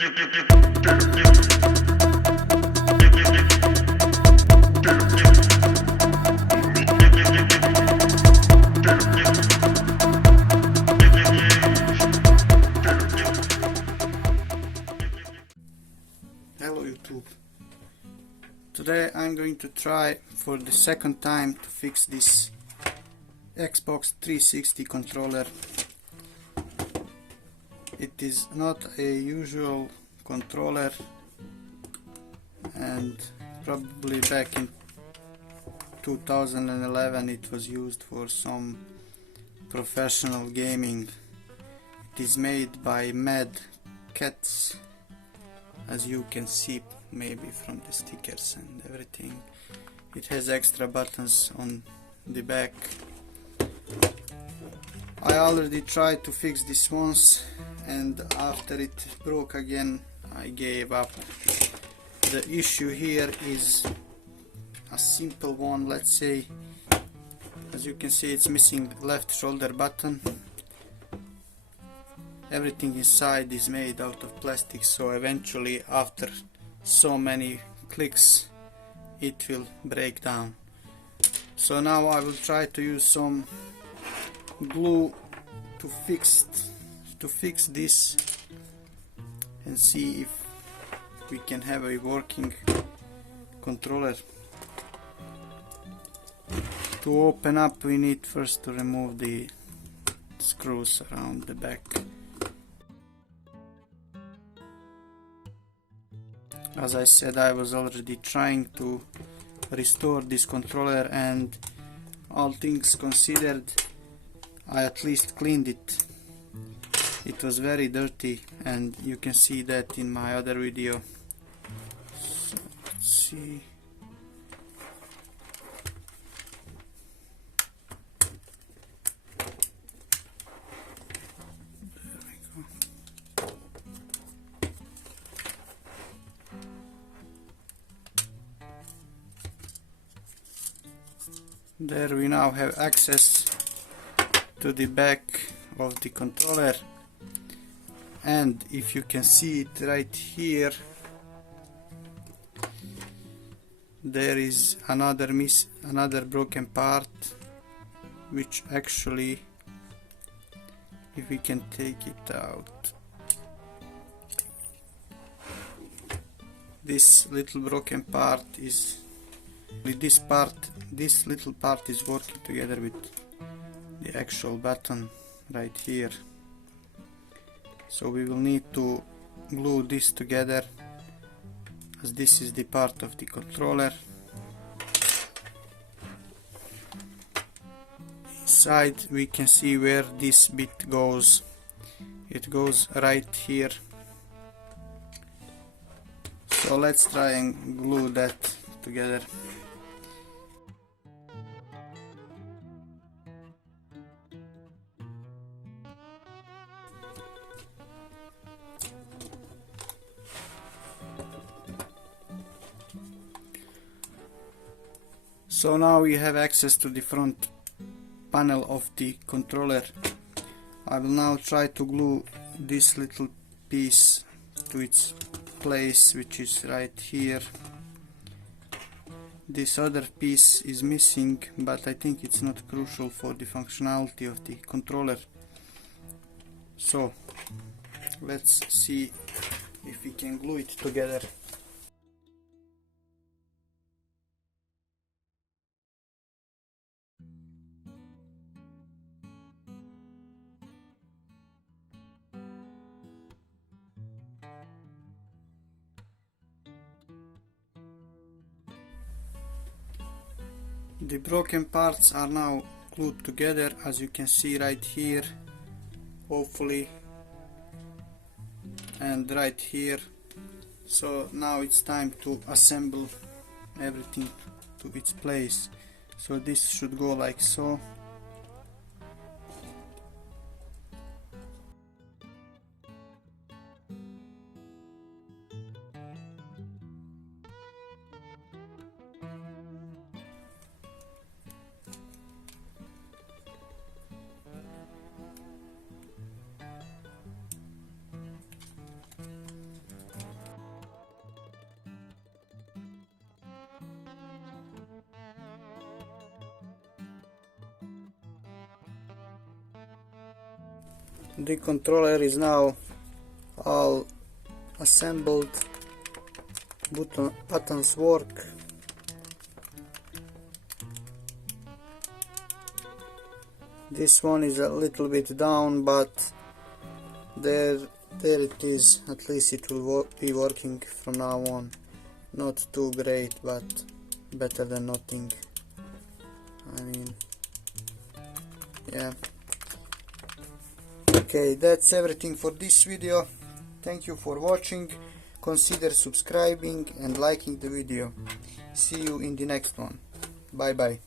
Hello YouTube. Today I'm going to try for the second time to fix this Xbox 360 controller. It is not a usual controller, and probably back in 2011 it was used for some professional gaming. It is made by MadCatz, as you can see maybe from the stickers and everything. It has extra buttons on the back. I already tried to fix this once, and after it broke again I gave up. The issue here is a simple one. Let's say, as you can see, it's missing left shoulder button. Everything inside is made out of plastic, so eventually after so many clicks it will break down. So now I will try to use some glue to fix this and see if we can have a working controller. To open up we need first to remove the screws around the back. As I said, I was already trying to restore this controller, and all things considered, I at least cleaned it. It was very dirty, and you can see that in my other video. So let's see. There we go. There we now have access to the back of the controller, and if you can see it right here, there is another broken part, which actually, if we can take it out, this little broken part is this little part is working together with the actual button right here. So we will need to glue this together, as this is the part of the controller. Inside we can see where this bit goes. It goes right here. So let's try and glue that together. So now we have access to the front panel of the controller. I will now try to glue this little piece to its place, which is right here. This other piece is missing, but I think it's not crucial for the functionality of the controller. So let's see if we can glue it together. The broken parts are now glued together, as you can see right here, hopefully, and right here. So now it's time to assemble everything to its place. So this should go like so. The controller is now all assembled. Buttons work. This one is a little bit down, but there it is. At least it will be working from now on. Not too great, but better than nothing. I mean, yeah. Okay, that's everything for this video. Thank you for watching. Consider subscribing and liking the video. See you in the next one. Bye bye.